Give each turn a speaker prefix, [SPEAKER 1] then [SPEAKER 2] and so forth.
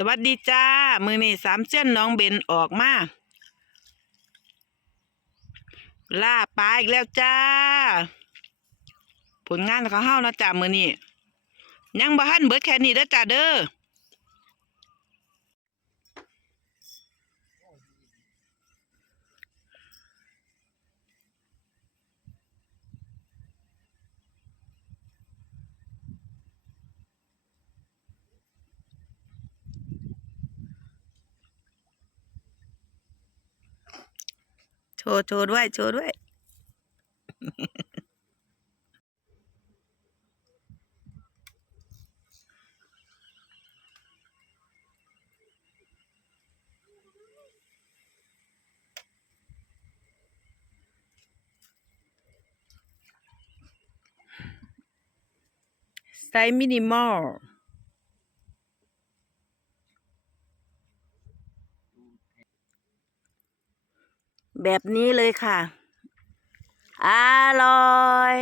[SPEAKER 1] สวัสดีจ้า มือนี่สามเส้นน้องเบนออกมา ล่าปลาอีกแล้วจ้า ผลงานของเฮานะจ้ามือนี่ยังบ่ทันเบิดแค่นี้เด้อจ้าเด้อ ว์โชว์ด้วย โชว์ด้วยไซส์มินิมอล แบบนี้เลยค่ะ อร่อย